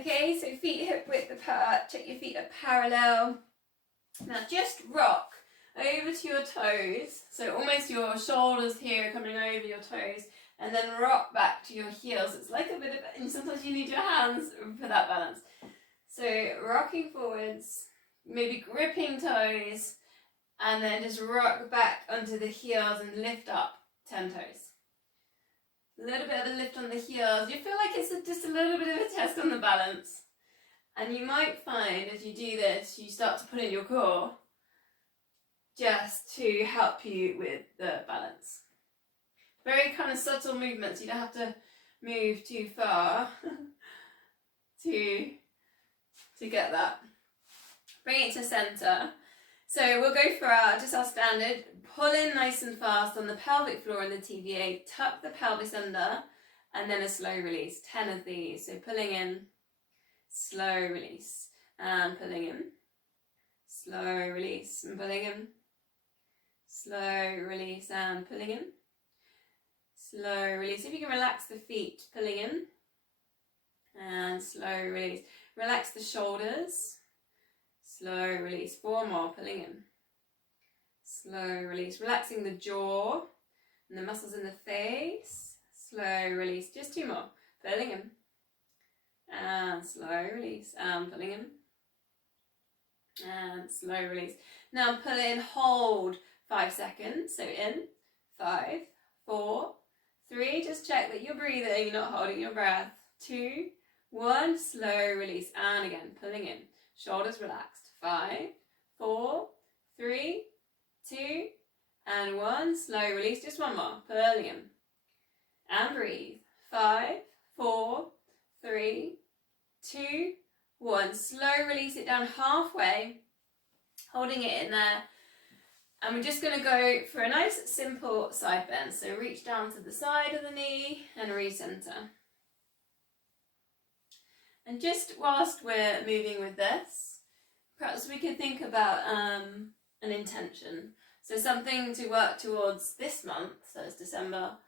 Okay, so feet hip width apart, check your feet are parallel. Now just rock over to your toes, so almost your shoulders here coming over your toes, and then rock back to your heels. It's like a bit of, and sometimes you need your hands for that balance. So rocking forwards, maybe gripping toes, and then just rock back onto the heels and lift up 10 toes. A little bit of a lift on the heels. You feel like it's just a little bit of a test on the balance. And you might find as you do this, you start to put in your core just to help you with the balance. Very kind of subtle movements. You don't have to move too far to get that. Bring it to center. So we'll go for our standard. Pull in nice and fast on the pelvic floor in the TVA. Tuck the pelvis under, and then a slow release. 10 of these. So pulling in, slow release, and pulling in, slow release, and pulling in, slow release, and pulling in, slow release. If you can relax the feet, pulling in, and slow release. Relax the shoulders, slow release. 4 more, pulling in, slow release. Relaxing the jaw and the muscles in the face, slow release. Just 2 more, pulling in, and slow release, and pulling in, and slow release. Now pull in, hold 5 seconds. So in 5, 4, 3. Just check that you're breathing, you're not holding your breath. 2, 1. Slow release, and again pulling in. Shoulders relaxed. 5, 4, 3, 2, and 1. Slow release. Just 1 more. Pulling in, and breathe. 5, 4, 3, 2, 1. Slow release it down halfway, holding it in there. And we're just going to go for a nice simple side bend. So reach down to the side of the knee and recenter. And just whilst we're moving with this, perhaps we could think about an intention. So something to work towards this month, so it's December,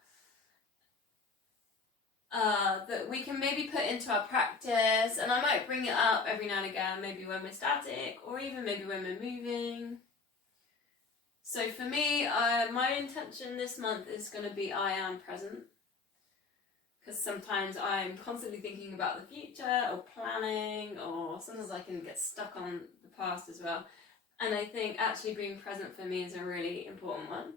that we can maybe put into our practice, and I might bring it up every now and again, maybe when we're static or even maybe when we're moving. So for me, my intention this month is going to be I am present, because sometimes I'm constantly thinking about the future or planning, or sometimes I can get stuck on the past as well. And I think actually being present for me is a really important one.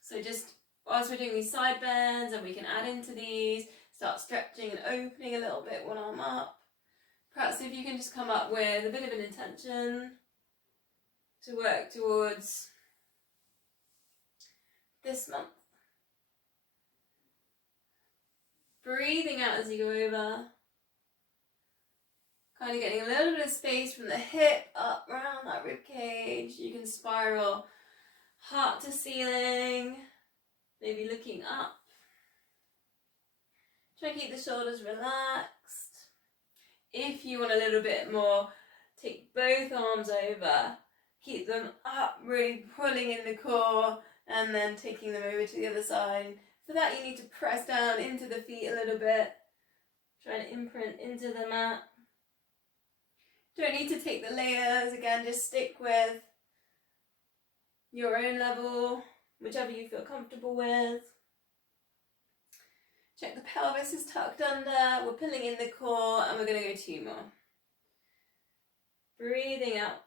So just whilst we're doing these side bends, and we can add into these, start stretching and opening a little bit, one arm up. Perhaps if you can just come up with a bit of an intention to work towards this month. Breathing out as you go over. Kind of getting a little bit of space from the hip up around that rib cage. You can spiral heart to ceiling. Maybe looking up. Try and keep the shoulders relaxed. If you want a little bit more, take both arms over. Keep them up, really pulling in the core, and then taking them over to the other side. For that, you need to press down into the feet a little bit. Try and imprint into the mat. Don't need to take the layers. Again, just stick with your own level, whichever you feel comfortable with. Check the pelvis is tucked under. We're pulling in the core, and we're going to go 2 more. Breathing out.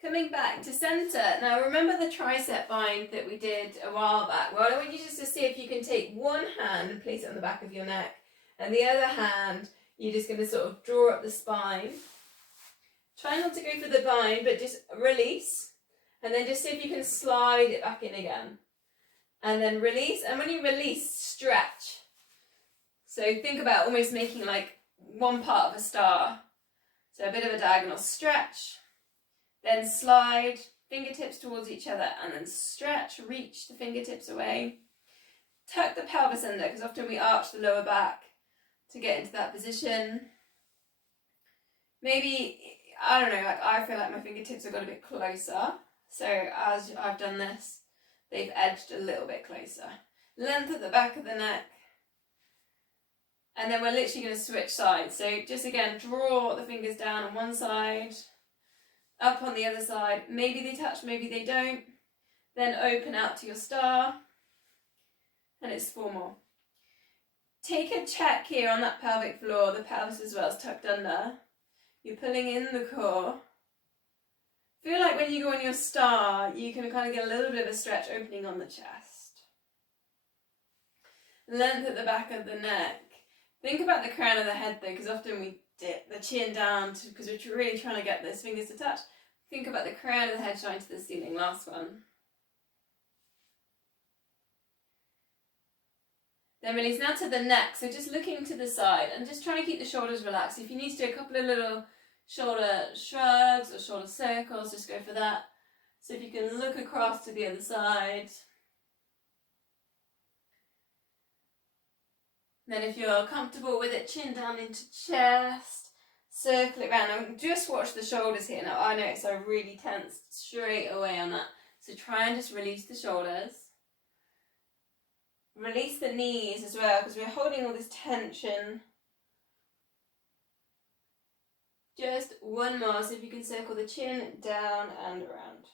Coming back to center. Now remember the tricep bind that we did a while back? Well, I want you just to see if you can take one hand and place it on the back of your neck, and the other hand, you're just going to sort of draw up the spine. Try not to go for the bind, but just release, and then just see if you can slide it back in again. And then release, and when you release, stretch. So think about almost making like one part of a star. So a bit of a diagonal stretch. Then slide, fingertips towards each other, and then stretch, reach the fingertips away. Tuck the pelvis under, because often we arch the lower back to get into that position. Maybe, I don't know, like I feel like my fingertips have got a bit closer. So as I've done this, they've edged a little bit closer. Length at the back of the neck. And then we're literally going to switch sides. So just again, draw the fingers down on one side, up on the other side. Maybe they touch, maybe they don't. Then open out to your star. And it's 4 more. Take a check here on that pelvic floor. The pelvis as well is tucked under. You're pulling in the core. Feel like when you go on your star, you can kind of get a little bit of a stretch opening on the chest. Length at the back of the neck. Think about the crown of the head though, because often we dip the chin down because we're really trying to get those fingers to touch. Think about the crown of the head shine to the ceiling. Last one. Then release now to the neck. So just looking to the side and just trying to keep the shoulders relaxed. If you need to do a couple of little shoulder shrugs or shoulder circles, just go for that. So if you can look across to the other side. Then if you're comfortable with it, chin down into chest, circle it round. And just watch the shoulders here. Now I notice I really tensed straight away on that. So try and just release the shoulders. Release the knees as well, because we're holding all this tension. Just one more, so if you can circle the chin down and around.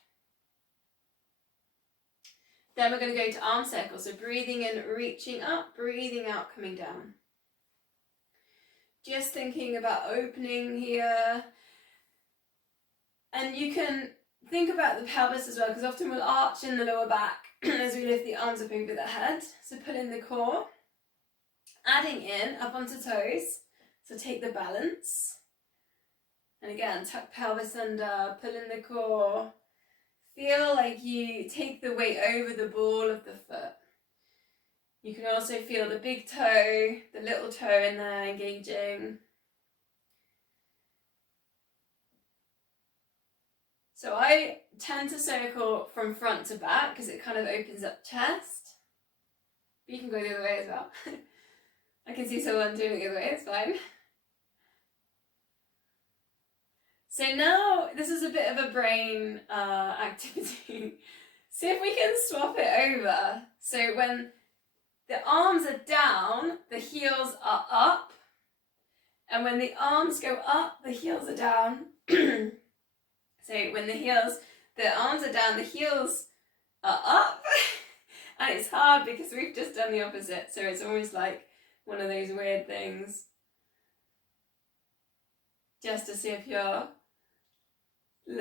Then we're going to go to arm circles. So breathing in, reaching up, breathing out, coming down. Just thinking about opening here. And you can think about the pelvis as well, because often we'll arch in the lower back as we lift the arms up over the head. So pull in the core. Adding in, up onto toes. So take the balance. And again, tuck pelvis under, pull in the core. Feel like you take the weight over the ball of the foot. You can also feel the big toe, the little toe in there engaging. So I tend to circle from front to back because it kind of opens up chest. But you can go the other way as well. I can see someone doing it the other way, it's fine. So now this is a bit of a brain activity. See if we can swap it over. So when the arms are down, the heels are up. And when the arms go up, the heels are down. So when the arms are down, the heels are up. And it's hard because we've just done the opposite. So it's almost like one of those weird things. Just to see if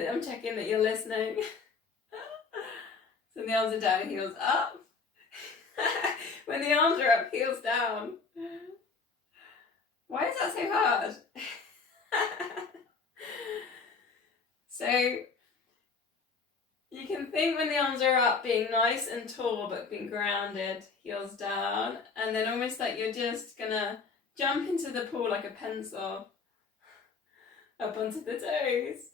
I'm checking that you're listening. So the arms are down, heels up. When the arms are up, heels down. Why is that so hard? So you can think when the arms are up, being nice and tall but being grounded, heels down, and then almost like you're just gonna jump into the pool like a pencil up onto the toes.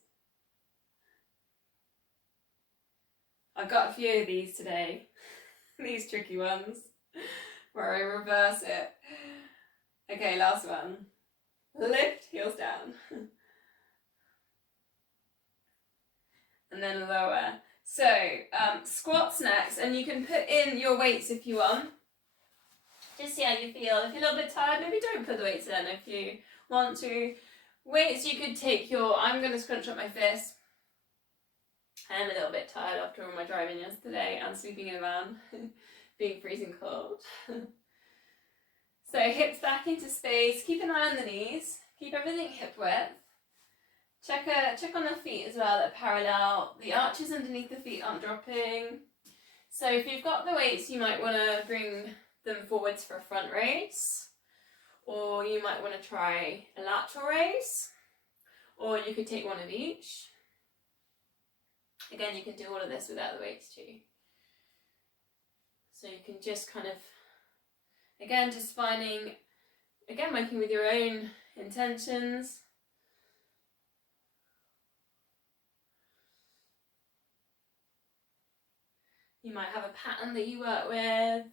I've got a few of these today, these tricky ones, where I reverse it. Okay, last one. Lift, heels down. And then lower. So, squats next, and you can put in your weights if you want. Just see how you feel. If you're a little bit tired, maybe don't put the weights in if you want to. Weights, you could take I'm going to scrunch up my fist. I'm a little bit tired after all my driving yesterday and sleeping in a van, being freezing cold. So hips back into space, keep an eye on the knees, keep everything hip width. Check on the feet as well, that parallel. The arches underneath the feet aren't dropping. So if you've got the weights, you might want to bring them forwards for a front raise, or you might want to try a lateral raise, or you could take one of each. Again, you can do all of this without the weights too. So you can just kind of, again, just working with your own intentions. You might have a pattern that you work with.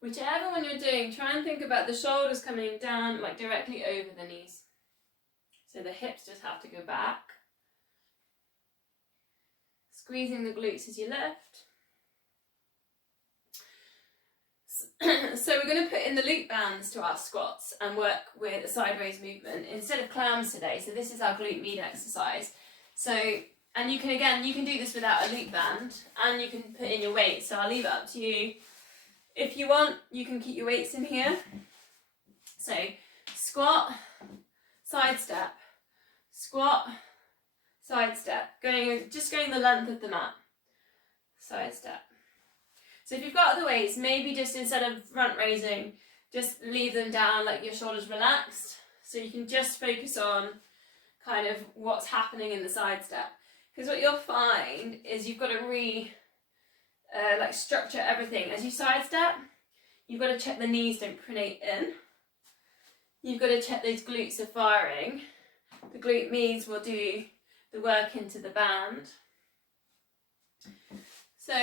Whichever one you're doing, try and think about the shoulders coming down like directly over the knees. So the hips just have to go back. Squeezing the glutes as you lift. So we're going to put in the loop bands to our squats and work with a sideways movement instead of clams today. So this is our glute med exercise. So, and you can do this without a loop band, and you can put in your weights. So I'll leave it up to you. If you want, you can keep your weights in here. So squat, side step, squat, side step, just going the length of the mat, side step. So if you've got other weights, maybe just instead of front raising, just leave them down, like your shoulders relaxed, so you can just focus on kind of what's happening in the side step. Because what you'll find is you've got to structure everything. As you side step, you've got to check the knees don't pronate in. You've got to check those glutes are firing. The glute medes will do the work into the band. So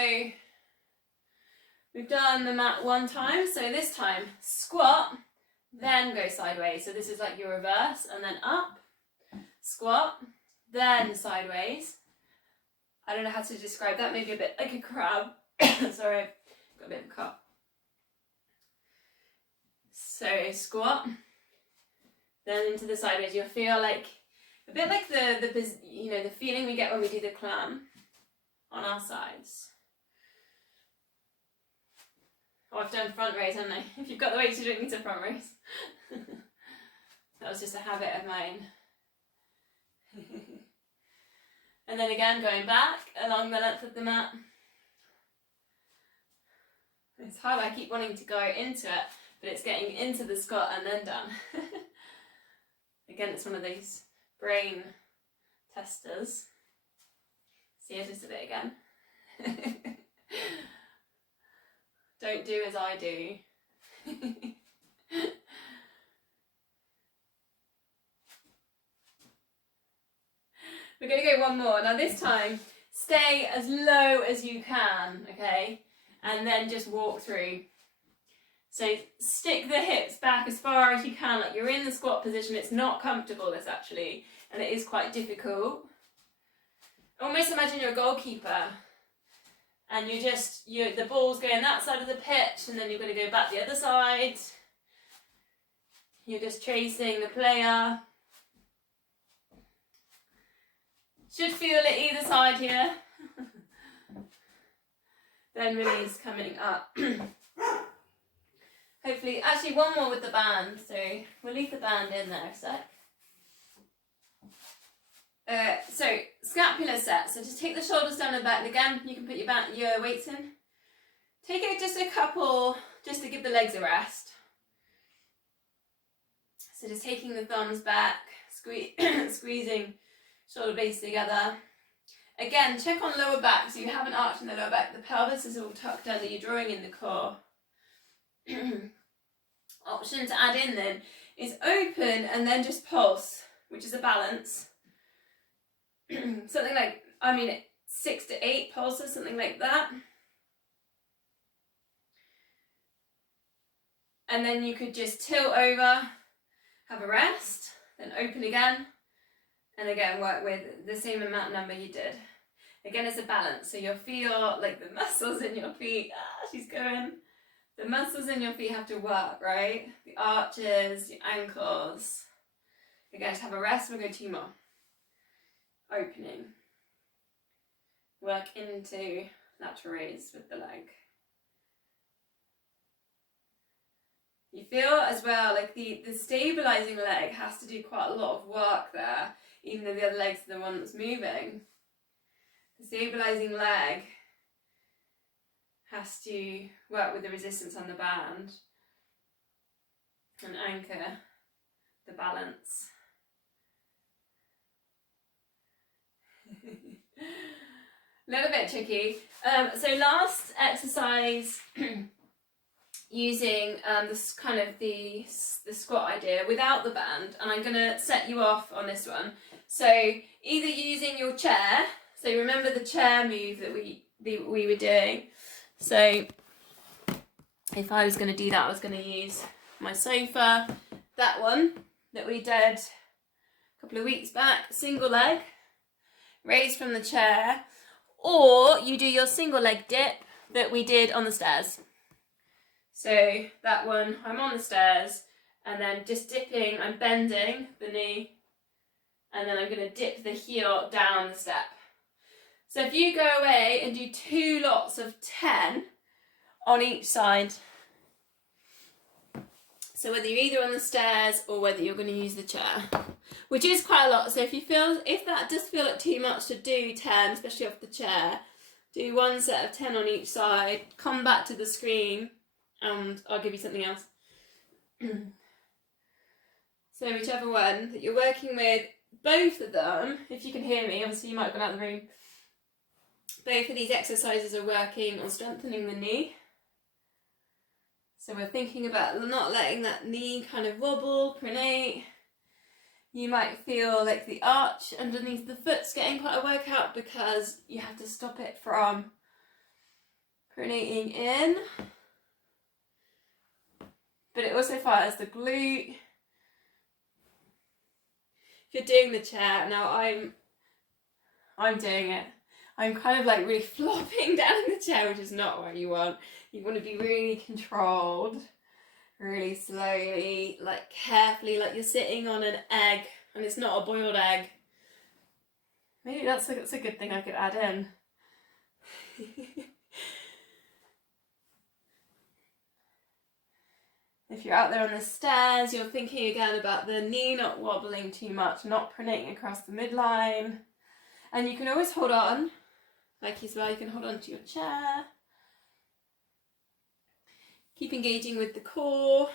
we've done the mat one time, so this time squat, then go sideways. So this is like your reverse, and then up, squat, then sideways. I don't know how to describe that, maybe a bit like a crab. Sorry, got a bit of a cough. So squat, then into the sideways. You'll feel like a bit like the feeling we get when we do the clam on our sides. Oh, I've done front raise, haven't I? If you've got the weights, you don't need to front raise. That was just a habit of mine. And then again, going back along the length of the mat. It's hard, I keep wanting to go into it, but it's getting into the squat and then done. Again, it's one of those brain testers. See, I just did it again. Don't do as I do. We're going to go one more. Now this time, stay as low as you can, okay? And then just walk through. So stick the hips back as far as you can, like you're in the squat position. It's not comfortable, this actually, and it is quite difficult. Almost imagine you're a goalkeeper, and the ball's going that side of the pitch, and then you're going to go back the other side. You're just chasing the player. Should feel it either side here. Then release coming up. Hopefully, actually one more with the band, so we'll leave the band in there a sec. So scapular set, so just take the shoulders down and back, and again you can put your weights in. Take it just a couple, just to give the legs a rest. So just taking the thumbs back, squeezing shoulder blades together. Again, check on lower back, so you haven't arched in the lower back. The pelvis is all tucked under, you're drawing in the core. Option to add in then is open and then just pulse, which is a balance. Something like, 6 to 8 pulses, something like that. And then you could just tilt over, have a rest, then open again, and again work with the same amount number you did. Again, it's a balance, so you'll feel like the muscles in your feet, she's going. The muscles in your feet have to work, right? The arches, the ankles. Again, just have a rest, we'll go 2 more. Opening. Work into lateral raise with the leg. You feel as well like the stabilizing leg has to do quite a lot of work there, even though the other leg's the one that's moving. The stabilizing leg has to work with the resistance on the band and anchor the balance. A little bit tricky. So last exercise, using this kind of the squat idea without the band, and I'm going to set you off on this one. So either using your chair, so remember the chair move that we were doing. So if I was going to do that, I was going to use my sofa, that one that we did a couple of weeks back, single leg, raise from the chair, Or you do your single leg dip that we did on the stairs. So that one, I'm on the stairs and then just dipping, I'm bending the knee and then I'm going to dip the heel down the step. So if you go away and do 2 lots of 10 on each side, so whether you're either on the stairs or whether you're going to use the chair, which is quite a lot. So if that does feel like too much to do 10, especially off the chair, do 1 set of 10 on each side, come back to the screen and I'll give you something else. So whichever one that you're working with, both of them, if you can hear me, obviously you might have gone out of the room, both of these exercises are working on strengthening the knee. So we're thinking about not letting that knee kind of wobble, pronate. You might feel like the arch underneath the foot's getting quite a workout because you have to stop it from pronating in. But it also fires the glute. If you're doing the chair, now I'm doing it. I'm kind of like really flopping down in the chair, which is not what you want. You want to be really controlled, really slowly, like carefully, like you're sitting on an egg and it's not a boiled egg. Maybe that's a good thing I could add in. If you're out there on the stairs, you're thinking again about the knee not wobbling too much, not pronating across the midline. And you can always hold on, like as well, you can hold on to your chair. Keep engaging with the core.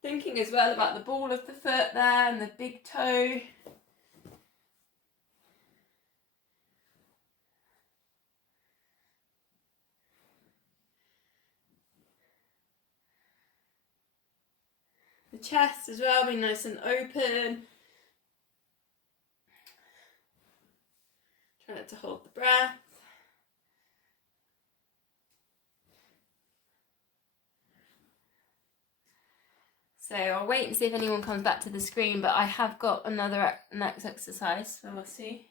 Thinking as well about the ball of the foot there and the big toe. The chest as well, being nice and open. Try not to hold the breath. So I'll wait and see if anyone comes back to the screen, but I have got another next exercise, so we'll see.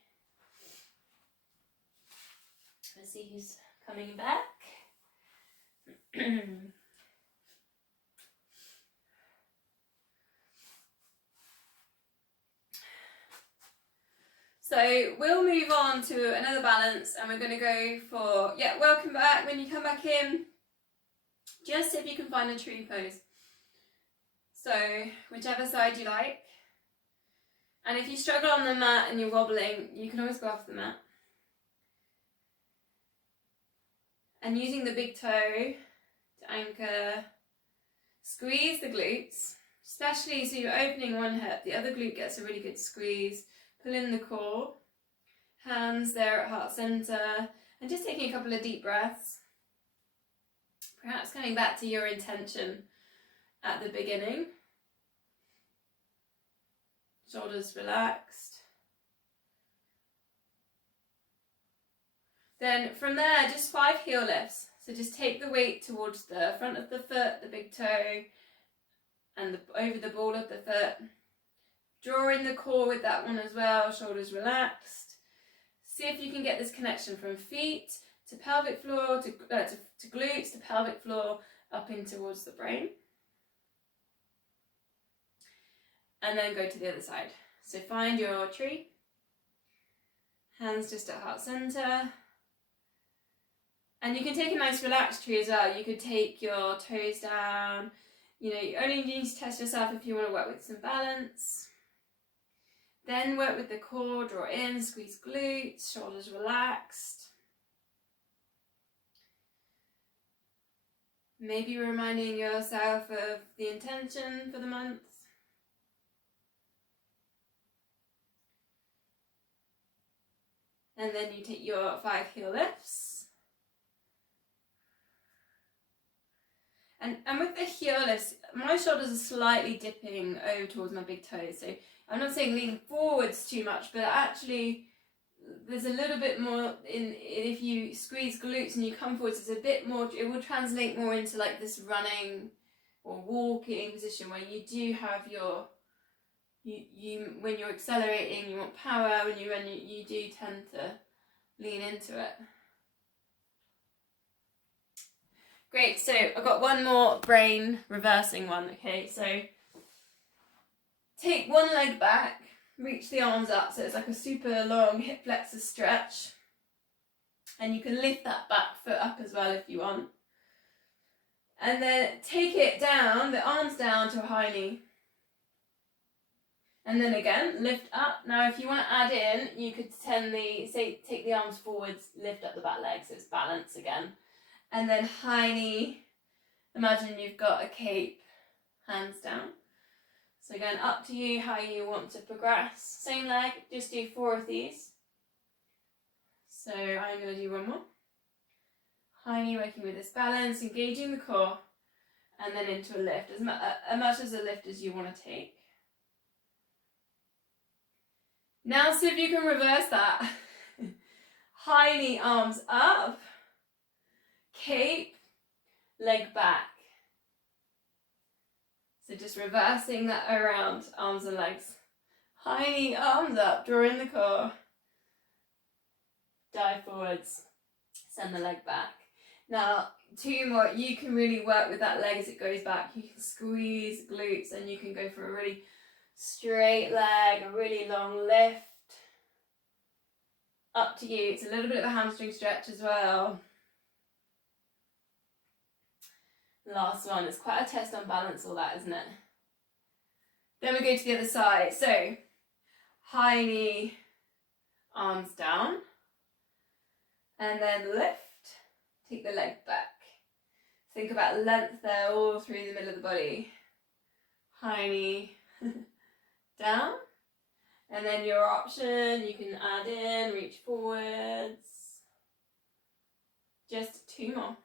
Let's see who's coming back. So we'll move on to another balance and we're going to go for, welcome back. When you come back in, just see if you can find a tree pose. So whichever side you like. And if you struggle on the mat and you're wobbling, you can always go off the mat. And using the big toe to anchor, squeeze the glutes, especially so you're opening one hip, the other glute gets a really good squeeze. Pull in the core, hands there at heart center, and just taking a couple of deep breaths. Perhaps coming back to your intention at the beginning. Shoulders relaxed. Then from there, just 5 heel lifts. So just take the weight towards the front of the foot, the big toe, and over the ball of the foot. Draw in the core with that one as well, shoulders relaxed. See if you can get this connection from feet to pelvic floor, to glutes, to pelvic floor, up in towards the brain. And then go to the other side. So find your tree. Hands just at heart center. And you can take a nice relaxed tree as well. You could take your toes down. You know, you only need to test yourself if you want to work with some balance. Then work with the core, draw in, squeeze glutes, shoulders relaxed. Maybe reminding yourself of the intention for the month. And then you take your 5 heel lifts. And with the heel lifts, my shoulders are slightly dipping over towards my big toes. So I'm not saying lean forwards too much, but actually there's a little bit more if you squeeze glutes and you come forwards, it's a bit more, it will translate more into like this running or walking position where you do have your you when you're accelerating, you want power. When you run, you do tend to lean into it. Great, so I've got one more brain reversing one, okay? So take one leg back, reach the arms up, so it's like a super long hip flexor stretch. And you can lift that back foot up as well if you want. And then take it down, the arms down to a high knee. And then again, lift up. Now if you want to add in, you could take the arms forwards, lift up the back leg, so it's balance again. And then high knee, imagine you've got a cape, hands down. So again, up to you how you want to progress. Same leg, just do 4 of these. So I'm going to do one more. High knee, working with this balance, engaging the core, and then into a lift, as much as a lift as you want to take. Now see if you can reverse that. High knee, arms up, cape, leg back. So just reversing that around, arms and legs. High knee, arms up, draw in the core. Dive forwards, send the leg back. Now, 2 more, you can really work with that leg as it goes back. You can squeeze glutes and you can go for a really straight leg, a really long lift. Up to you, it's a little bit of a hamstring stretch as well. Last one, it's quite a test on balance, all that, isn't it? Then we go to the other side. So, high knee, arms down. And then lift, take the leg back. Think about length there all through the middle of the body. High knee, down. And then your option, you can add in, reach forwards. Just 2 more.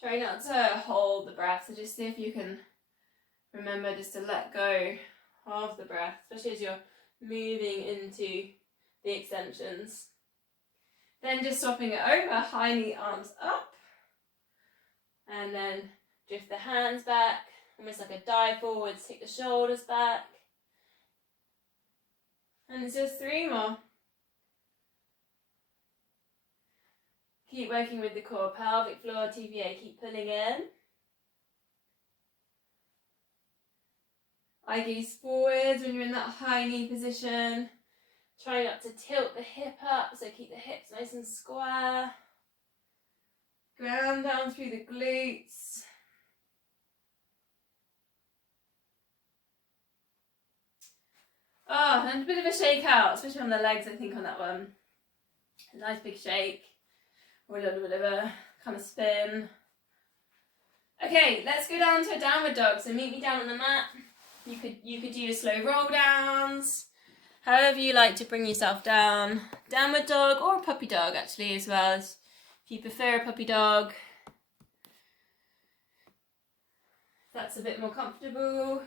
Try not to hold the breath, so just see if you can remember just to let go of the breath, especially as you're moving into the extensions. Then just swapping it over, high knee, arms up. And then drift the hands back, almost like a dive forwards, take the shoulders back. And it's just 3 more. Keep working with the core, pelvic floor, TVA, keep pulling in. Eye gaze forwards when you're in that high knee position. Try not to tilt the hip up, so keep the hips nice and square. Ground down through the glutes. Oh, and a bit of a shake out, especially on the legs, I think, on that one. A nice big shake. Or a little bit of a kind of spin. Okay, let's go down to a downward dog. So meet me down on the mat. You could do slow roll downs. However you like to bring yourself down. Downward dog or a puppy dog actually as well. If you prefer a puppy dog. That's a bit more comfortable.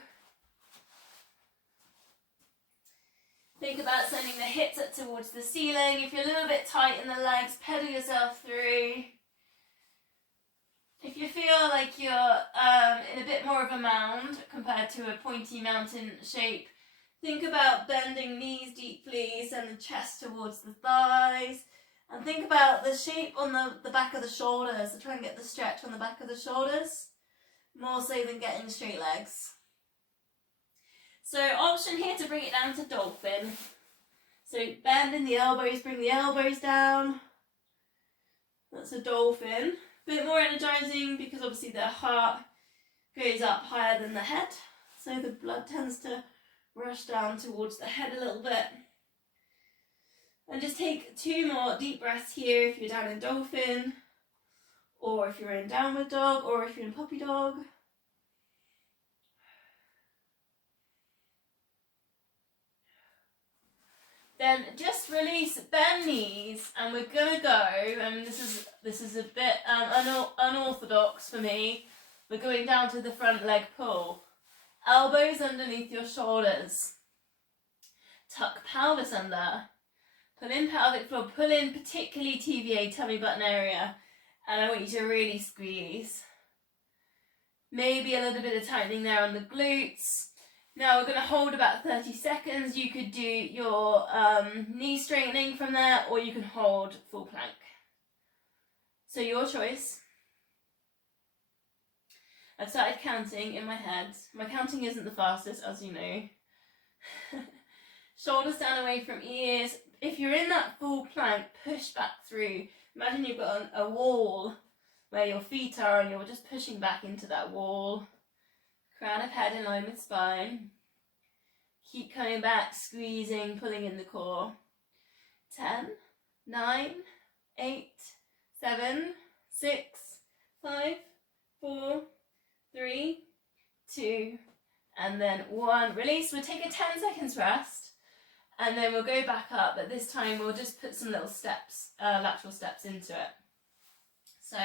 Think about sending the hips up towards the ceiling. If you're a little bit tight in the legs, pedal yourself through. If you feel like you're in a bit more of a mound compared to a pointy mountain shape, think about bending knees deeply, send the chest towards the thighs, and think about the shape on the back of the shoulders. So try and get the stretch on the back of the shoulders, more so than getting straight legs. So option here to bring it down to dolphin. So bend in the elbows, bring the elbows down. That's a dolphin. A bit more energizing because obviously the heart goes up higher than the head. So the blood tends to rush down towards the head a little bit. And just take 2 more deep breaths here if you're down in dolphin, or if you're in downward dog, or if you're in puppy dog. Then just release, bend knees, and we're gonna go, and this is a bit unorthodox for me. We're going down to the front leg pull. Elbows underneath your shoulders. Tuck pelvis under. Pull in pelvic floor, pull in particularly TVA, tummy button area, and I want you to really squeeze. Maybe a little bit of tightening there on the glutes. Now we're going to hold about 30 seconds. You could do your knee straightening from there, or you can hold full plank. So your choice. I've started counting in my head. My counting isn't the fastest, as you know. Shoulders down away from ears. If you're in that full plank, push back through. Imagine you've got a wall where your feet are and you're just pushing back into that wall. Crown of head in line with spine. Keep coming back, squeezing, pulling in the core. 10, 9, 8, 7, 6, 5, 4, 3, 2, and then 1. Release. We'll take a 10 seconds rest, and then we'll go back up, but this time we'll just put some little steps, lateral steps into it. So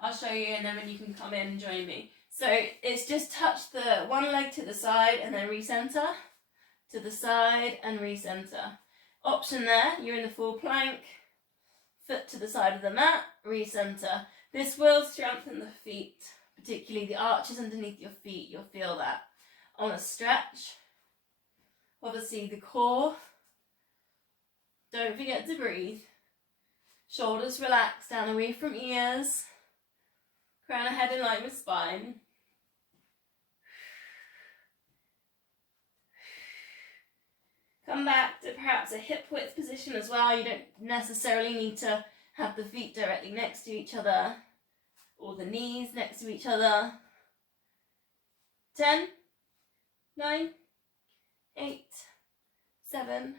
I'll show you, and then when you can come in and join me. So it's just touch the one leg to the side and then recenter, to the side and recenter. Option there, you're in the full plank, foot to the side of the mat, recenter. This will strengthen the feet, particularly the arches underneath your feet. You'll feel that on a stretch. Obviously the core. Don't forget to breathe. Shoulders relax down away from ears. Crown of head in line with spine. Come back to perhaps a hip width position as well. You don't necessarily need to have the feet directly next to each other or the knees next to each other. 10, 9, 8, 7,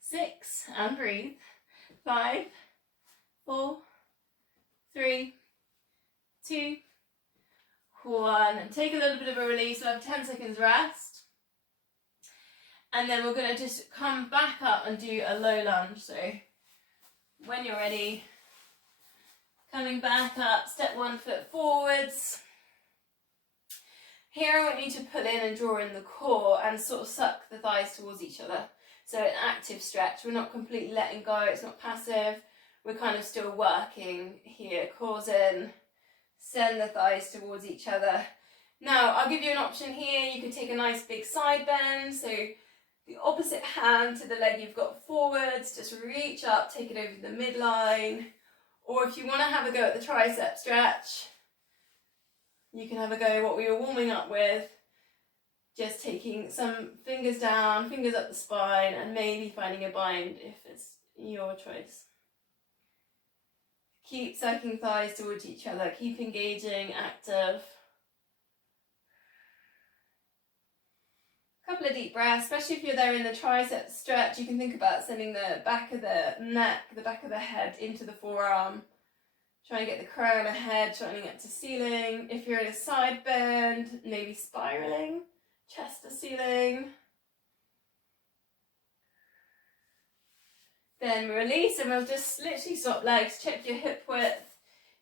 6, and breathe. 5, 4, 3, 2, 1. And take a little bit of a release. We'll have 10 seconds rest. And then we're going to just come back up and do a low lunge. So when you're ready, coming back up, step 1 foot forwards. Here I want you to pull in and draw in the core and sort of suck the thighs towards each other. So an active stretch. We're not completely letting go, it's not passive. We're kind of still working here. Core's in, send the thighs towards each other. Now I'll give you an option here. You can take a nice big side bend. So the opposite hand to the leg you've got forwards, just reach up, take it over the midline. Or if you want to have a go at the tricep stretch, you can have a go what we were warming up with, just taking some fingers down, fingers up the spine, and maybe finding a bind if it's your choice. Keep sucking thighs towards each other, keep engaging, active. Couple of deep breaths, especially if you're there in the tricep stretch. You can think about sending the back of the neck, the back of the head into the forearm. Try and get the crown of head, shining up to ceiling. If you're in a side bend, maybe spiraling, chest to ceiling. Then release, and we'll just literally swap legs, check your hip width.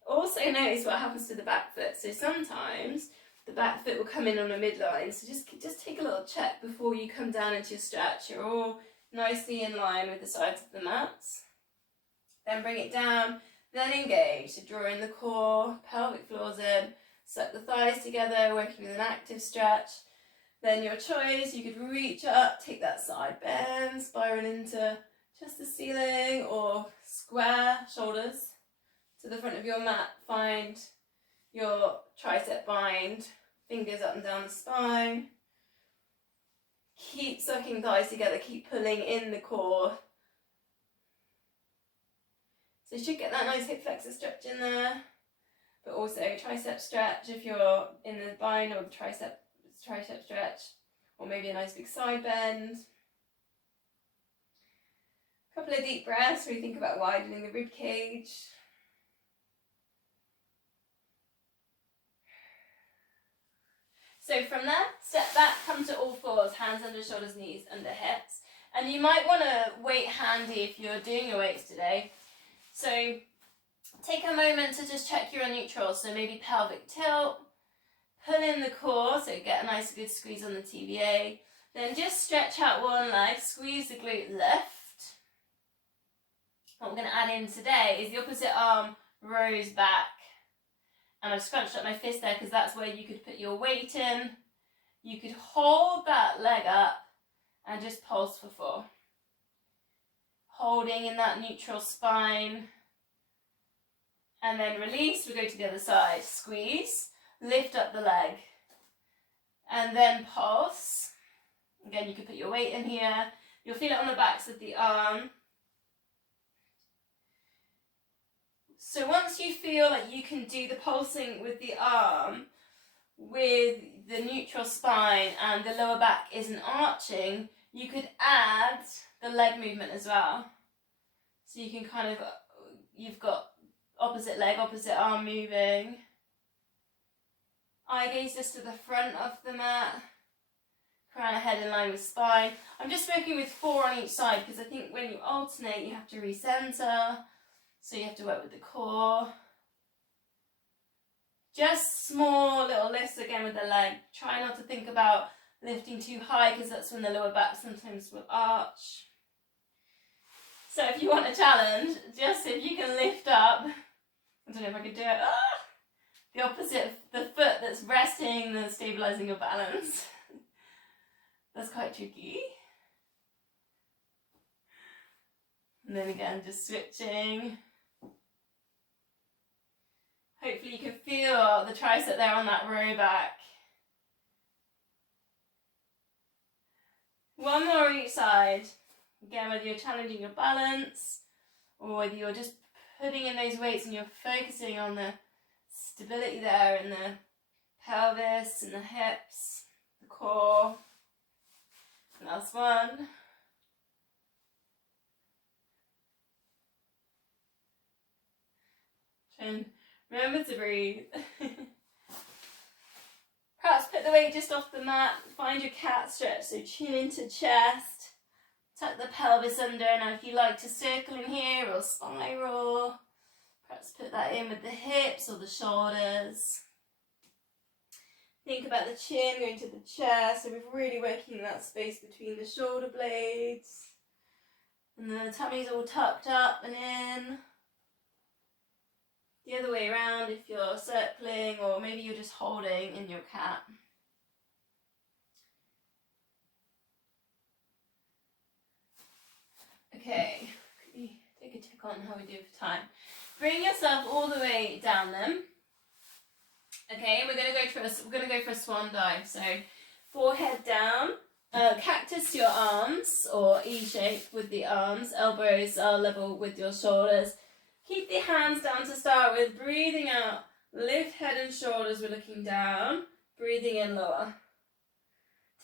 Also notice what happens to the back foot. So sometimes the back foot will come in on a midline, so just take a little check before you come down into your stretch. You're all nicely in line with the sides of the mats. Then bring it down, then engage. So draw in the core, pelvic floors in, suck the thighs together, working with an active stretch. Then your choice, you could reach up, take that side bend, spiral into just the ceiling, or square shoulders to the front of your mat. Find your tricep bind, fingers up and down the spine. Keep sucking thighs together, keep pulling in the core. So you should get that nice hip flexor stretch in there, but also tricep stretch if you're in the bind, or the tricep stretch, or maybe a nice big side bend. Couple of deep breaths where you think about widening the rib cage. So from there, step back, come to all fours, hands under shoulders, knees under hips. And you might want a weight handy if you're doing your weights today. So take a moment to just check you're on neutral. So maybe pelvic tilt, pull in the core, so get a nice good squeeze on the TVA. Then just stretch out one leg, squeeze the glute, lift. What we're going to add in today is the opposite arm rows back And I've scrunched up my fist there because that's where you could put your weight in. You could hold that leg up and just pulse for 4. Holding in that neutral spine. And then release, we go to the other side. Squeeze, lift up the leg. And then pulse. Again, you could put your weight in here. You'll feel it on the backs of the arm. So once you feel like you can do the pulsing with the arm, with the neutral spine and the lower back isn't arching, you could add the leg movement as well. So you can kind of, you've got opposite leg, opposite arm moving. Eye gaze just to the front of the mat. Crown of head in line with spine. I'm just working with 4 on each side because I think when you alternate you have to recenter. So you have to work with the core. Just small little lifts again with the leg. Try not to think about lifting too high because that's when the lower back sometimes will arch. So if you want a challenge, just if you can lift up, I don't know if I could do it, the opposite, the foot that's resting and stabilising your balance. That's quite tricky. And then again, just switching. Hopefully you can feel the tricep there on that row back. One more each side. Again, whether you're challenging your balance or whether you're just putting in those weights and you're focusing on the stability there in the pelvis and the hips, the core. Last one. And remember to breathe. Perhaps put the weight just off the mat. Find your cat stretch, so chin into chest. Tuck the pelvis under. Now if you like to circle in here or spiral, perhaps put that in with the hips or the shoulders. Think about the chin going to the chest, so we're really working that space between the shoulder blades. And the tummy's all tucked up and in. The other way around if you're circling or maybe you're just holding in your cat. Okay, take a check on how we do for time. Bring yourself all the way down them. Okay, we're gonna go for a swan dive. So forehead down, cactus to your arms or E shape with the arms. Elbows are level with your shoulders. Keep the hands down to start with. Breathing out, lift head and shoulders. We're looking down. Breathing in lower.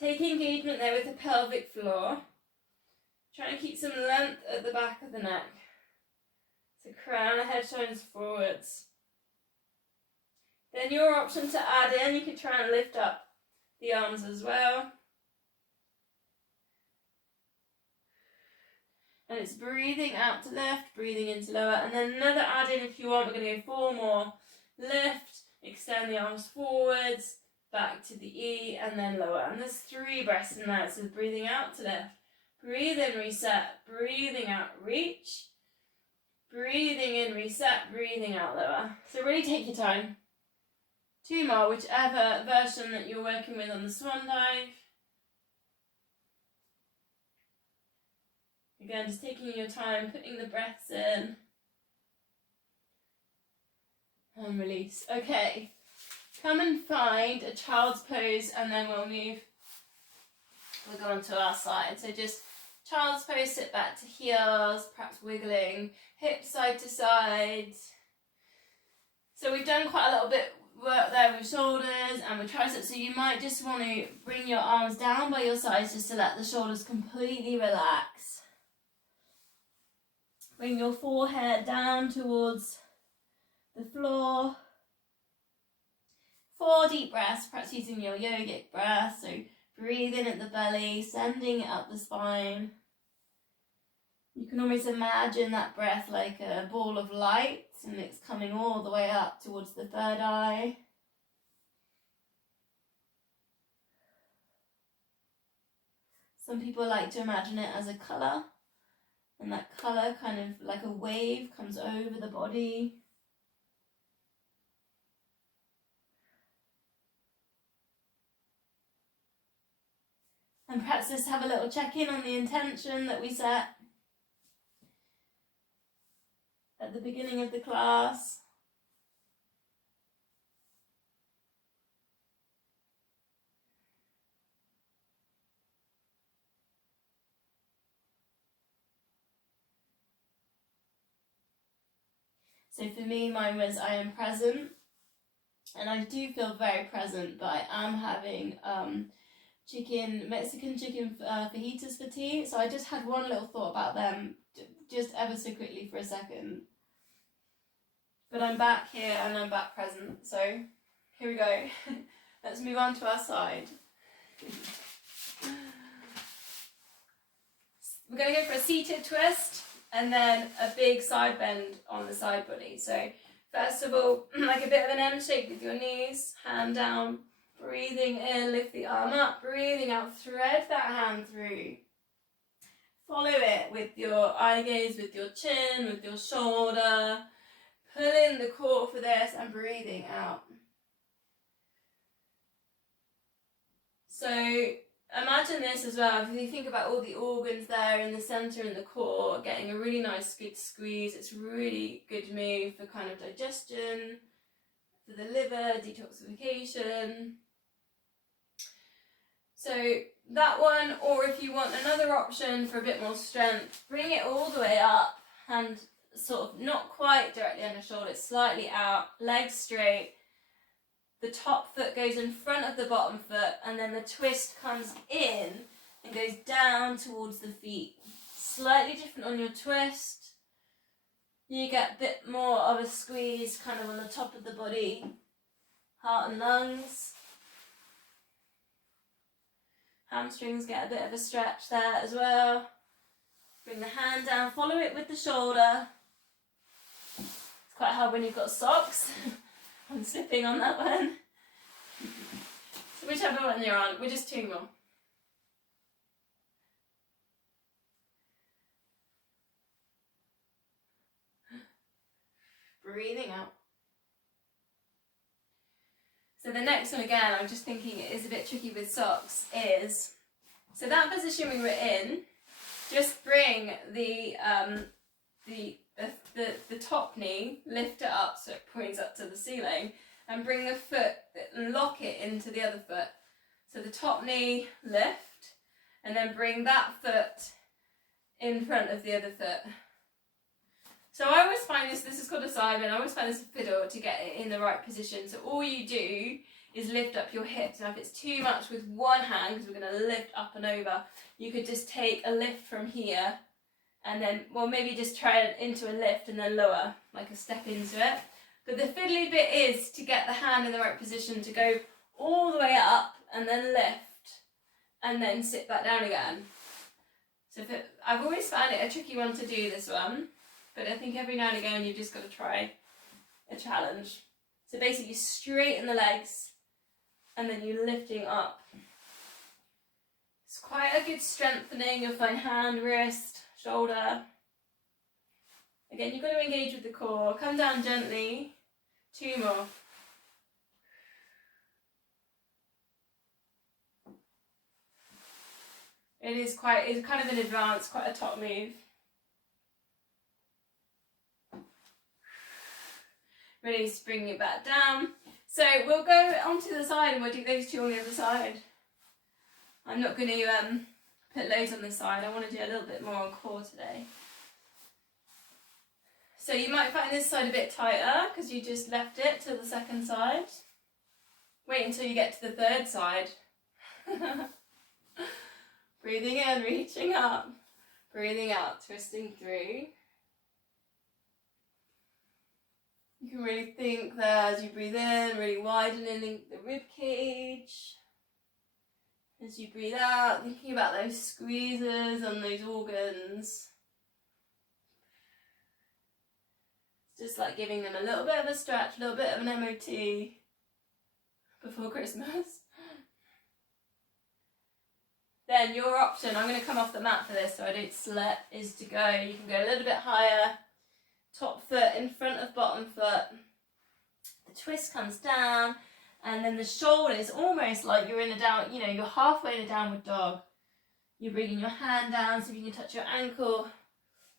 Take engagement there with the pelvic floor. Try and keep some length at the back of the neck. So crown of head shines forwards. Then your option to add in, you can try and lift up the arms as well. And it's breathing out to left, breathing into lower, and then another add in if you want. We're going to go 4 more. Lift, extend the arms forwards, back to the E, and then lower. And there's 3 breaths in that, so breathing out to lift. Breathe in, reset, breathing out, reach. Breathing in, reset, breathing out, lower. So really take your time. 2 more, whichever version that you're working with on the swan dive. Again, just taking your time, putting the breaths in. And release. Okay, come and find a child's pose and then we'll go on to our side. So just child's pose, sit back to heels, perhaps wiggling hips side to side. So we've done quite a little bit work there with shoulders and with triceps, so you might just want to bring your arms down by your sides just to let the shoulders completely relax. Bring your forehead down towards the floor. 4 deep breaths, perhaps using your yogic breath, so breathe in at the belly, sending it up the spine. You can almost imagine that breath like a ball of light and it's coming all the way up towards the 3rd eye. Some people like to imagine it as a colour, and that colour kind of like a wave comes over the body. And perhaps just have a little check-in on the intention that we set at the beginning of the class. So for me, mine was I am present, and I do feel very present, but I am having Mexican chicken fajitas for tea. So I just had one little thought about them, just ever so quickly for a second. But I'm back here and I'm back present. So here we go. Let's move on to our side. We're going to go for a seated twist and then a big side bend on the side body. So first of all, like a bit of an M shape with your knees, hand down, breathing in, lift the arm up, breathing out, thread that hand through. Follow it with your eye gaze, with your chin, with your shoulder. Pull in the core for this and breathing out. So imagine this as well, if you think about all the organs there in the centre and the core, getting a really nice good squeeze. It's a really good move for kind of digestion, for the liver, detoxification. So that one, or if you want another option for a bit more strength, bring it all the way up and sort of not quite directly under shoulder, slightly out, legs straight. The top foot goes in front of the bottom foot, and then the twist comes in and goes down towards the feet. Slightly different on your twist. You get a bit more of a squeeze kind of on the top of the body, heart and lungs. Hamstrings get a bit of a stretch there as well. Bring the hand down, follow it with the shoulder. It's quite hard when you've got socks. I'm slipping on that one. So whichever one you're on, we're just 2 more. Breathing out. So the next one again, I'm just thinking it is a bit tricky with socks, is, so that position we were in, just bring the top knee, lift it up so it points up to the ceiling, and bring the foot, lock it into the other foot. So the top knee, lift, and then bring that foot in front of the other foot. So I always find this is called a side bend, I always find this a fiddle to get it in the right position. So all you do is lift up your hips. Now if it's too much with one hand, because we're going to lift up and over, you could just take a lift from here, and then, well, maybe just try it into a lift and then lower, like a step into it. But the fiddly bit is to get the hand in the right position to go all the way up and then lift and then sit back down again. So I've always found it a tricky one to do, this one, but I think every now and again you've just got to try a challenge. So basically straighten the legs and then you're lifting up. It's quite a good strengthening. You'll find hand, wrist, shoulder. Again, you've got to engage with the core. Come down gently. 2 more. It's kind of an advanced, quite a top move. Release, bring it back down. So we'll go onto the side and we'll do those 2 on the other side. I'm not going to put loads on this side. I want to do a little bit more on core today. So you might find this side a bit tighter because you just left it to the second side. Wait until you get to the third side. Breathing in, reaching up. Breathing out, twisting through. You can really think there as you breathe in, really widening the rib cage. As you breathe out, thinking about those squeezes on those organs. It's just like giving them a little bit of a stretch, a little bit of an MOT before Christmas. Then your option, I'm going to come off the mat for this so I don't slip, is to go. You can go a little bit higher. Top foot in front of bottom foot. The twist comes down, and then the shoulders almost like you're in a down, you're halfway in a downward dog. You're bringing your hand down so you can touch your ankle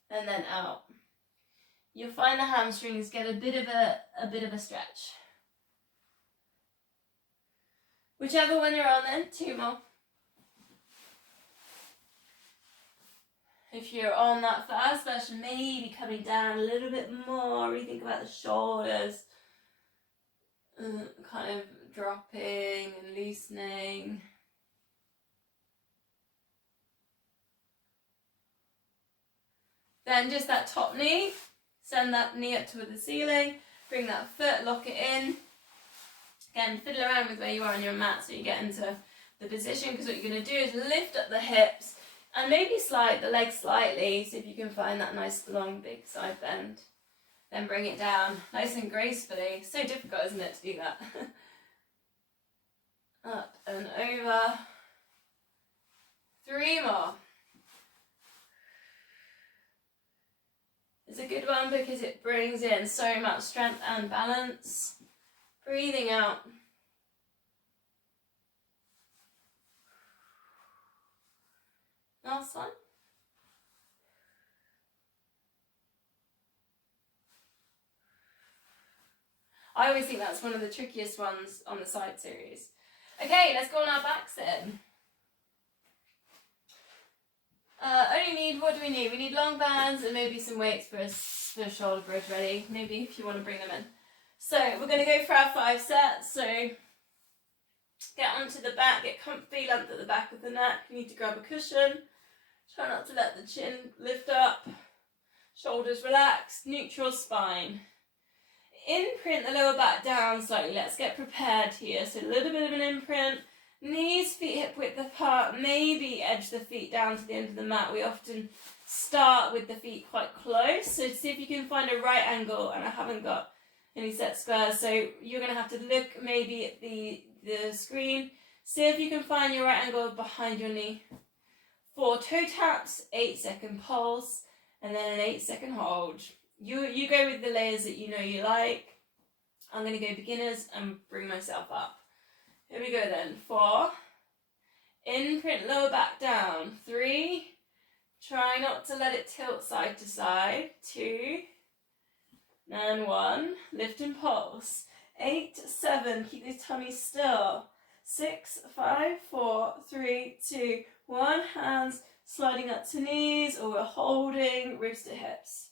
and then out. You'll find the hamstrings get a bit of a stretch. Whichever one you're on then, 2 more. If you're on that first version, maybe coming down a little bit more, really think about the shoulders, kind of dropping and loosening. Then just that top knee, send that knee up toward the ceiling, bring that foot, lock it in. Again, fiddle around with where you are on your mat so you get into the position, because what you're going to do is lift up the hips and maybe slide the legs slightly, see if you can find that nice long big side bend. Then bring it down nice and gracefully. So difficult, isn't it, to do that? Up and over. 3 more. It's a good one because it brings in so much strength and balance. Breathing out. Last one. I always think that's one of the trickiest ones on the side series. Okay, let's go on our backs then. What do we need? We need long bands and maybe some weights for a shoulder bridge ready, maybe if you want to bring them in. So we're going to go for our 5 sets. So get onto the back, get comfy, length at the back of the neck. You need to grab a cushion. Try not to let the chin lift up. Shoulders relaxed, neutral spine. Imprint the lower back down slightly. Let's get prepared here. So a little bit of an imprint. Knees, feet hip width apart. Maybe edge the feet down to the end of the mat. We often start with the feet quite close. So see if you can find a right angle. And I haven't got any set squares. So you're going to have to look maybe at the screen. See if you can find your right angle behind your knee. 4 toe taps, 8-second pulse, and then an 8-second hold. You go with the layers that you know you like. I'm going to go beginners and bring myself up. Here we go then. 4. Imprint lower back down. 3. Try not to let it tilt side to side. 2. And 1. Lift and pulse. 8, 7. Keep the tummy still. 6, 5, 4, 3, 2, 1. Hands sliding up to knees, or we're holding ribs to hips.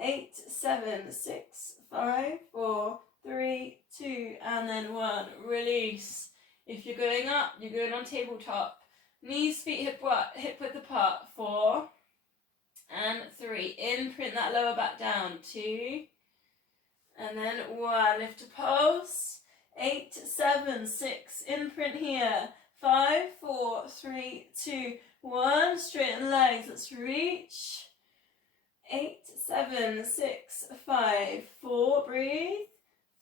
8, 7, 6, 5, 4, 3, 2, and then 1. Release. If you're going up, you're going on tabletop. Knees, feet, hip width apart. 4 and 3. Imprint that lower back down. 2 and then 1. Lift to pulse. 8, 7, 6. Imprint here. 5, 4, 3, 2, 1. Straighten legs. Let's reach. 8, 7, 6, 5, 4. Breathe.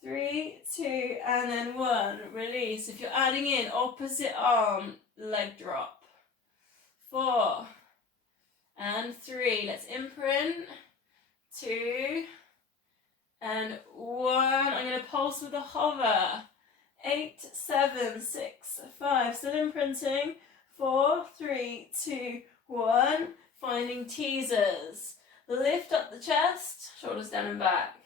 3, 2, and then 1. Release. If you're adding in opposite arm, leg drop. 4 and 3. Let's imprint. 2 and 1. I'm going to pulse with a hover. 8, 7, 6, 5. Still imprinting. 4, 3, 2, 1. Finding teasers. Lift up the chest. Shoulders down and back.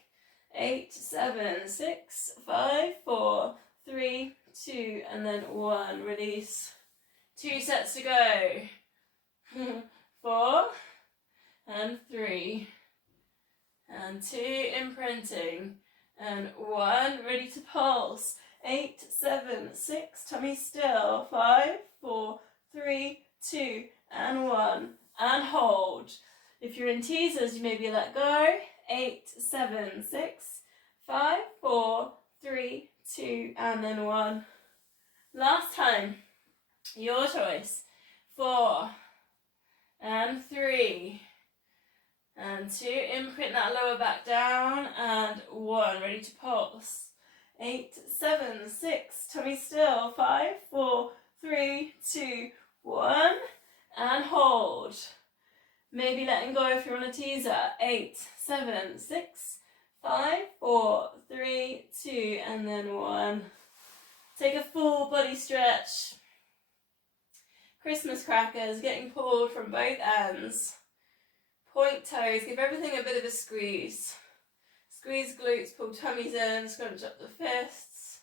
8, 7, 6, 5, 4, 3, 2, and then 1. Release. 2 sets to go. 4 and 3 and 2. Imprinting and 1. Ready to pulse. 8, 7, 6. Tummy still. 5, 4, 3, 2, and 1. And hold. If you're in teasers, you maybe let go. 8, 7, 6, 5, 4, 3, 2, and then 1. Last time. Your choice. 4 and 3 and 2. Imprint that lower back down and 1. Ready to pulse. 8, 7, 6. Tummy still. 5, 4, 3, 2, 1. And hold. Maybe letting go if you're on a teaser. 8, 7, 6, 5, 4, 3, 2, and then 1. Take a full body stretch. Christmas crackers getting pulled from both ends. Point toes, give everything a bit of a squeeze. Squeeze glutes, pull tummies in, scrunch up the fists.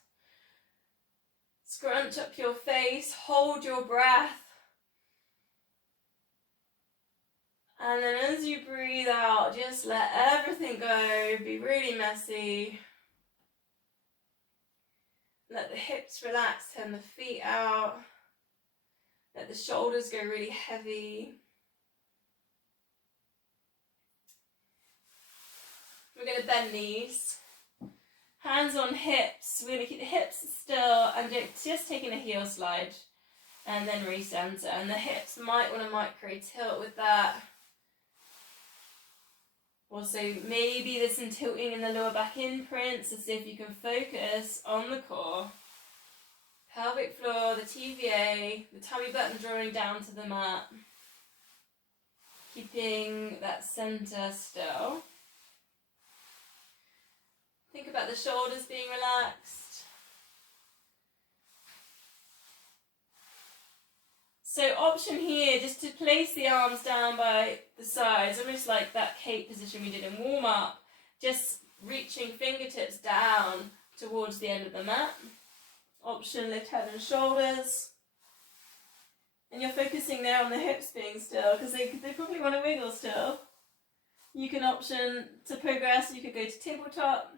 Scrunch up your face, hold your breath. And then as you breathe out, just let everything go, be really messy. Let the hips relax, turn the feet out. Let the shoulders go really heavy. We're going to bend knees. Hands on hips. We're going to keep the hips still and just taking a heel slide. And then recenter. And the hips might want to micro tilt with that. Also, maybe there's some tilting in the lower back imprints to see if you can focus on the core. Pelvic floor, the TVA, the tummy button drawing down to the mat. Keeping that center still. Think about the shoulders being relaxed. So option here, just to place the arms down by the sides, almost like that cape position we did in warm-up, just reaching fingertips down towards the end of the mat. Option, lift head and shoulders. And you're focusing there on the hips being still, because they probably want to wiggle still. You can option to progress, you could go to tabletop.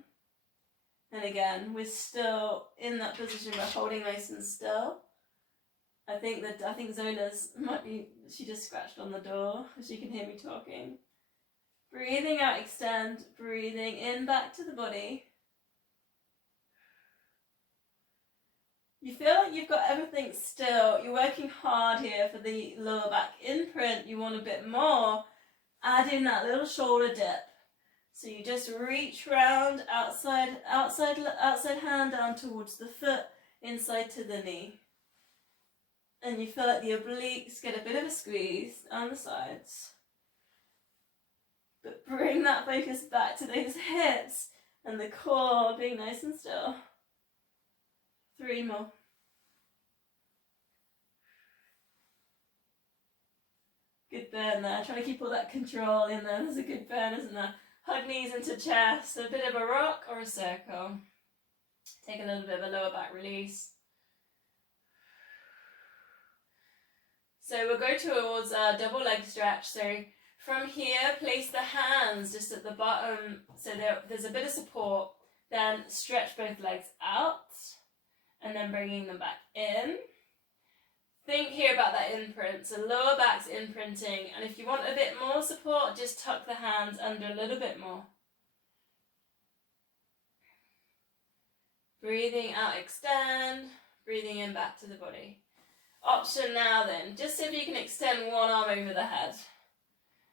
And again, we're still in that position, we're holding nice and still. I think Zola's she just scratched on the door, she can hear me talking. Breathing out, extend, breathing in back to the body. You feel like you've got everything still, you're working hard here for the lower back imprint, you want a bit more, add in that little shoulder dip. So you just reach round, outside hand down towards the foot, inside to the knee. And you feel like the obliques get a bit of a squeeze on the sides. But bring that focus back to those hips and the core being nice and still. 3 more. Good burn there. Try to keep all that control in there. There's a good burn, isn't there? Hug knees into chest. A bit of a rock or a circle. Take a little bit of a lower back release. So we'll go towards a double leg stretch. So from here, place the hands just at the bottom so there's a bit of support. Then stretch both legs out and then bringing them back in. Think here about that imprint. So lower back's imprinting, and if you want a bit more support, just tuck the hands under a little bit more. Breathing out, extend. Breathing in back to the body. Option now then, just so you can extend one arm over the head.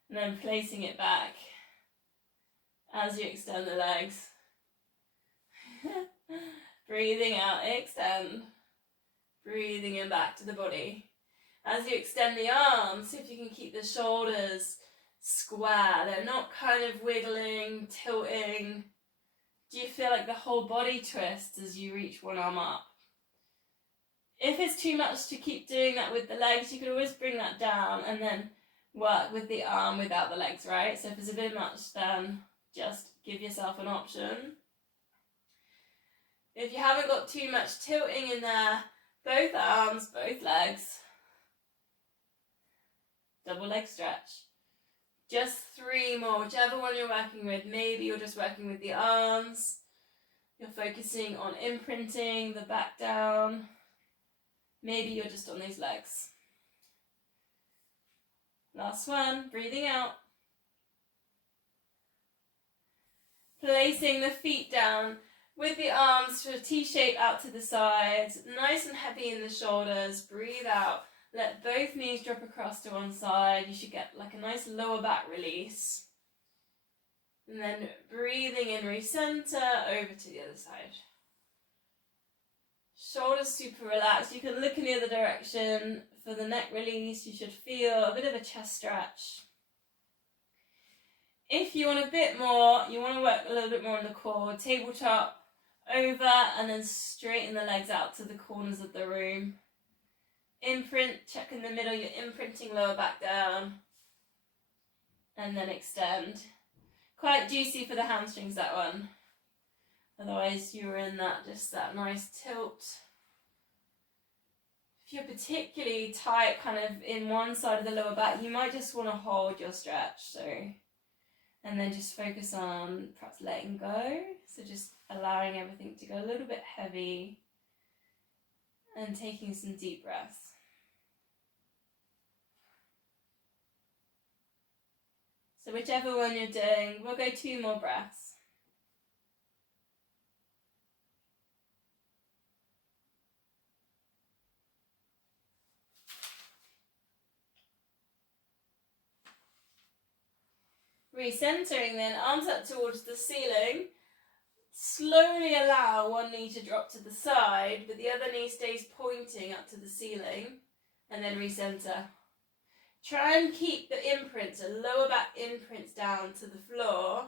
And then placing it back as you extend the legs. Breathing out, extend. Breathing in back to the body. As you extend the arms, see if you can keep the shoulders square. They're not kind of wiggling, tilting. Do you feel like the whole body twists as you reach one arm up? If it's too much to keep doing that with the legs, you could always bring that down and then work with the arm without the legs, right? So if it's a bit much, then just give yourself an option. If you haven't got too much tilting in there, both arms, both legs. Double leg stretch. Just 3 more, whichever one you're working with. Maybe you're just working with the arms. You're focusing on imprinting the back down. Maybe you're just on these legs. Last one, breathing out. Placing the feet down with the arms to a T shape out to the sides, nice and heavy in the shoulders. Breathe out. Let both knees drop across to one side. You should get like a nice lower back release. And then breathing in, recenter, over to the other side. Shoulders super relaxed. You can look in the other direction. For the neck release, you should feel a bit of a chest stretch. If you want a bit more, you want to work a little bit more on the core, tabletop, over, and then straighten the legs out to the corners of the room. Imprint, check in the middle, you're imprinting lower back down. And then extend. Quite juicy for the hamstrings, that one. Otherwise you're in that, just that nice tilt. If you're particularly tight kind of in one side of the lower back, you might just want to hold your stretch. So, and then just focus on perhaps letting go. So just allowing everything to go a little bit heavy and taking some deep breaths. So whichever one you're doing, we'll go 2 more breaths. Recentering then, arms up towards the ceiling. Slowly allow one knee to drop to the side, but the other knee stays pointing up to the ceiling, and then recenter. Try and keep the imprints, the lower back imprints down to the floor.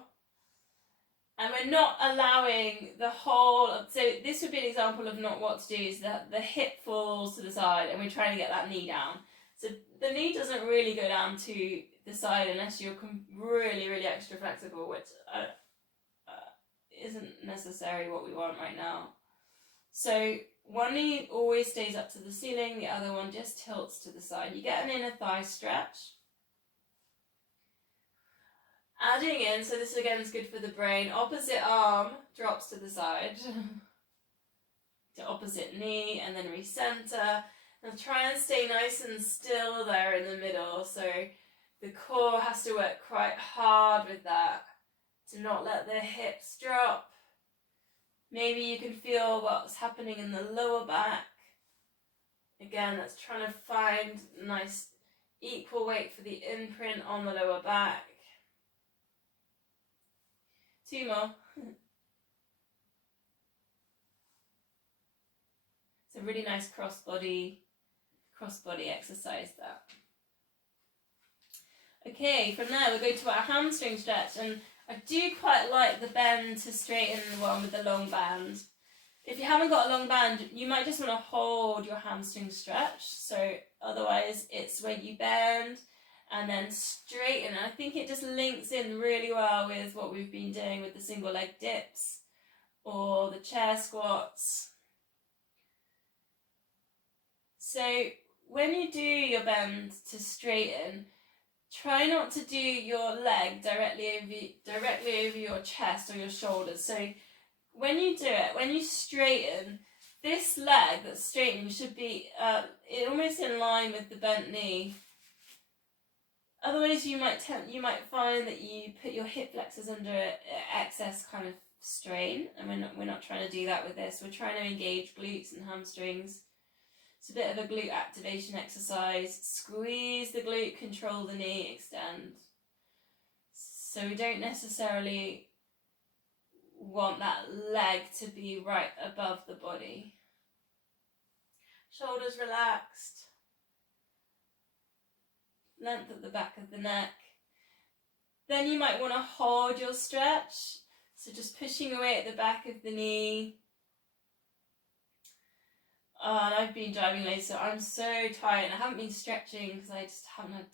And we're not allowing the whole, so this would be an example of not what to do, is that the hip falls to the side and we're trying to get that knee down. So the knee doesn't really go down to the side unless you're really, really extra flexible, which isn't necessarily what we want right now. So one knee always stays up to the ceiling, the other one just tilts to the side. You get an inner thigh stretch. Adding in, so this again is good for the brain, opposite arm drops to the side. To opposite knee, and then recenter. And try and stay nice and still there in the middle. So the core has to work quite hard with that, to not let the hips drop. Maybe you can feel what's happening in the lower back. Again, that's trying to find nice equal weight for the imprint on the lower back. 2 more. It's a really nice cross-body exercise, that. Okay, from there we'll go to our hamstring stretch, and I do quite like the bend to straighten the one with the long band. If you haven't got a long band, you might just want to hold your hamstring stretch. So otherwise it's where you bend and then straighten. And I think it just links in really well with what we've been doing with the single leg dips or the chair squats. So when you do your bend to straighten, try not to do your leg directly over your chest or your shoulders. So when you do it, when you straighten, this leg that's straightening should be almost in line with the bent knee. Otherwise, you might find that you put your hip flexors under excess kind of strain, and we're not trying to do that with this. We're trying to engage glutes and hamstrings. It's a bit of a glute activation exercise. Squeeze the glute, control the knee, extend. So we don't necessarily want that leg to be right above the body. Shoulders relaxed. Length at the back of the neck. Then you might want to hold your stretch. So just pushing away at the back of the knee. And I've been driving late, so I'm so tired. And I haven't been stretching because I just haven't had...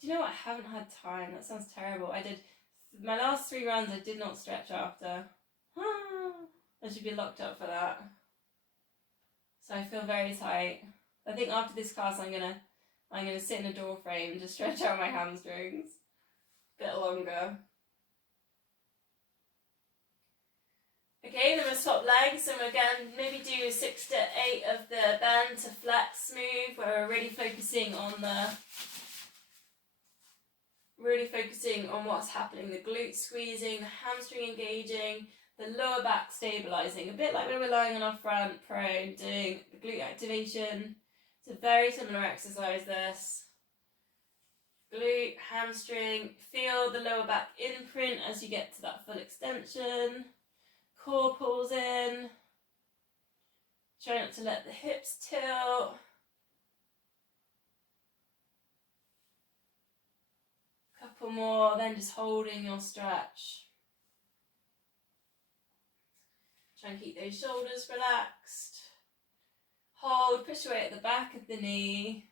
Do you know what? I haven't had time. That sounds terrible. I did... My last 3 runs, I did not stretch after. I should be locked up for that. So I feel very tight. I think after this class, I'm gonna sit in a door frame and just stretch out my hamstrings a bit longer. Okay, then we'll swap legs, and we'll again maybe do 6 to 8 of the bend to flex move, where we're really focusing on what's happening, the glute squeezing, the hamstring engaging, the lower back stabilizing, a bit like when we're lying on our front prone doing the glute activation. It's a very similar exercise, this. Glute, hamstring, feel the lower back imprint as you get to that full extension. Core pulls in. Try not to let the hips tilt. Couple more, then just holding your stretch. Try and keep those shoulders relaxed. Hold, push away at the back of the knee.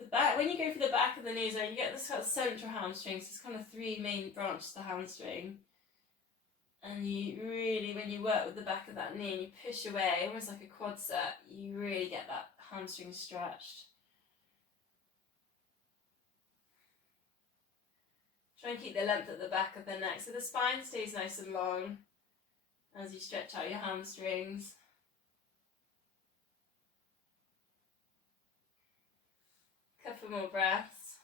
The back, when you go for the back of the knee zone, you get this kind of central hamstring. So it's kind of three main branches to the hamstring. And you really, when you work with the back of that knee and you push away, almost like a quad set, you really get that hamstring stretched. Try and keep the length at the back of the neck so the spine stays nice and long as you stretch out your hamstrings. Couple more breaths.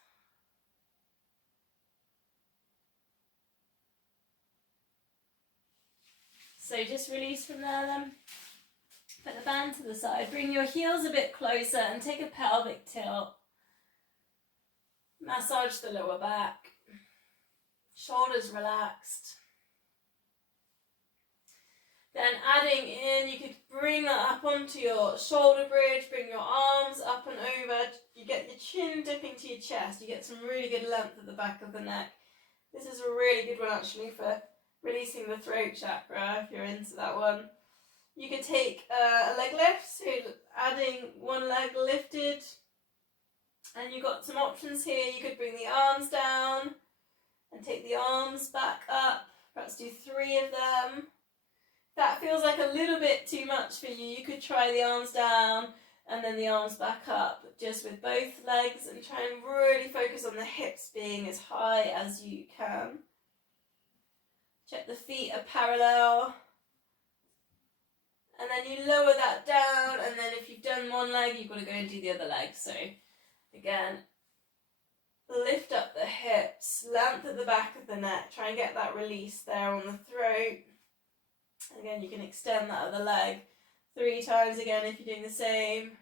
So just release from there then. Put the band to the side. Bring your heels a bit closer and take a pelvic tilt. Massage the lower back. Shoulders relaxed. Then adding in, you could bring that up onto your shoulder bridge, bring your arms up and over. You get your chin dipping to your chest. You get some really good length at the back of the neck. This is a really good one actually for releasing the throat chakra if you're into that one. You could take a leg lift, so adding one leg lifted. And you've got some options here. You could bring the arms down and take the arms back up. Perhaps do 3 of them. That feels like a little bit too much for you. You could try the arms down and then the arms back up, just with both legs, and try and really focus on the hips being as high as you can. Check the feet are parallel. And then you lower that down, and then if you've done one leg, you've got to go and do the other leg. So again, lift up the hips, length at the back of the neck. Try and get that release there on the throat. Again, you can extend that other leg 3 times again if you're doing the same.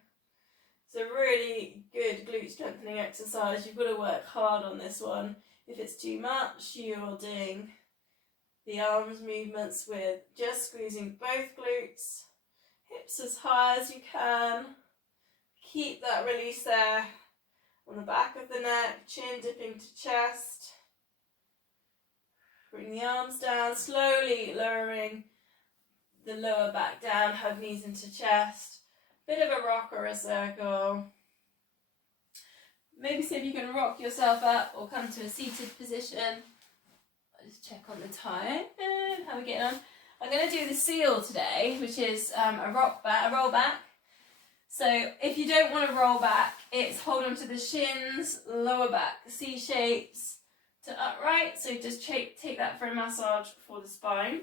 It's a really good glute strengthening exercise. You've got to work hard on this one. If it's too much, you're doing the arms movements with just squeezing both glutes, hips as high as you can. Keep that release there on the back of the neck, chin dipping to chest. Bring the arms down, slowly lowering the lower back down, hug knees into chest. Bit of a rock or a circle. Maybe see if you can rock yourself up or come to a seated position. I'll just check on the time. How are we getting on? I'm going to do the seal today, which is a roll back. So if you don't want to roll back, it's hold on to the shins, lower back, C shapes to upright. So just take that for a massage for the spine.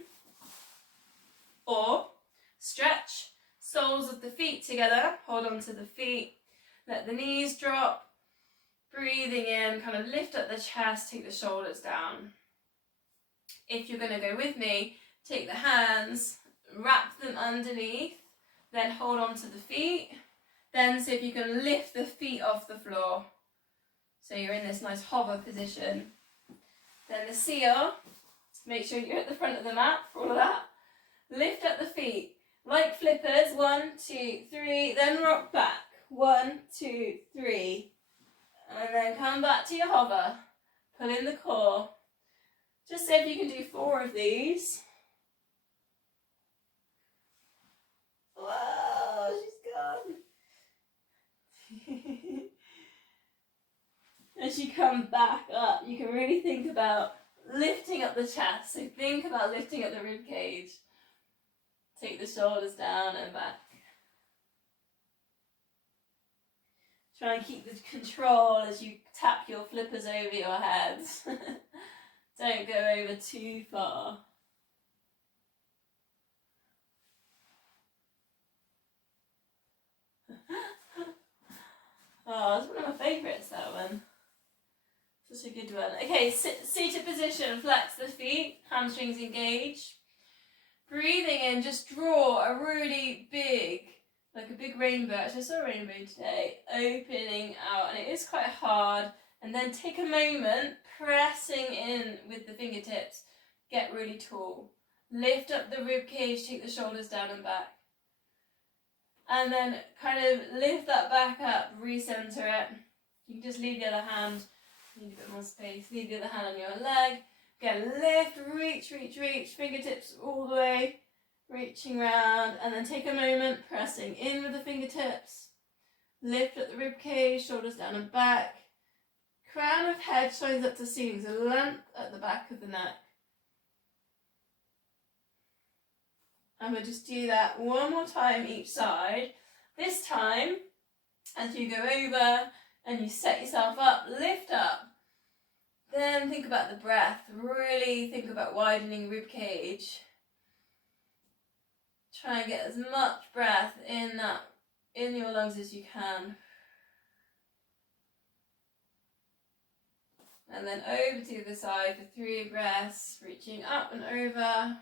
Or stretch soles of the feet together, hold on to the feet, let the knees drop, breathing in, kind of lift up the chest, take the shoulders down. If you're going to go with me, take the hands, wrap them underneath, then hold on to the feet, then see if you can lift the feet off the floor. So you're in this nice hover position. Then the seal, make sure you're at the front of the mat for all of that. Lift up the feet, like flippers, 1, 2, 3, then rock back, 1, 2, 3, and then come back to your hover, pull in the core. Just see if you can do 4 of these. Whoa, she's gone. As you come back up, you can really think about lifting up the chest, so think about lifting up the rib cage. Take the shoulders down and back. Try and keep the control as you tap your flippers over your heads. Don't go over too far. Oh, it's one of my favourites, that one. Such a good one. Okay, seated position, flex the feet, hamstrings engage. Breathing in, just draw a really big, like a big rainbow. Actually, I saw a rainbow today, opening out, and it is quite hard. And then take a moment, pressing in with the fingertips, get really tall. Lift up the rib cage, take the shoulders down and back. And then kind of lift that back up, recenter it. You can just leave the other hand, need a bit more space, leave the other hand on your leg. Again, lift, reach, fingertips all the way. reaching round, and then take a moment, pressing in with the fingertips, lift at the rib cage, shoulders down and back, crown of head shines up to ceiling, so length at the back of the neck. And we'll just do that one more time each side. This time, as you go over and you set yourself up, lift up. Then think about the breath. Really think about widening rib cage. Try and get as much breath in your lungs as you can. And then over to the other side for 3 breaths, reaching up and over.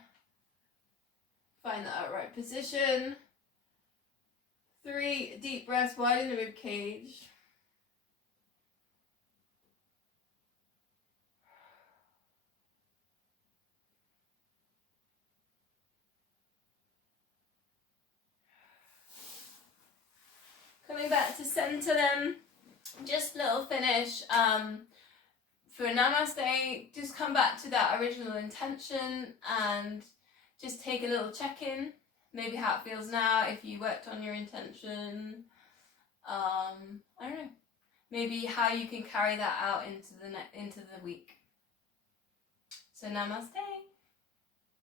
Find that upright position. 3 deep breaths, widen the rib cage. Coming back to center then, just a little finish. For Namaste, just come back to that original intention and just take a little check-in. Maybe how it feels now, if you worked on your intention. I don't know. Maybe how you can carry that out into the week. So namaste.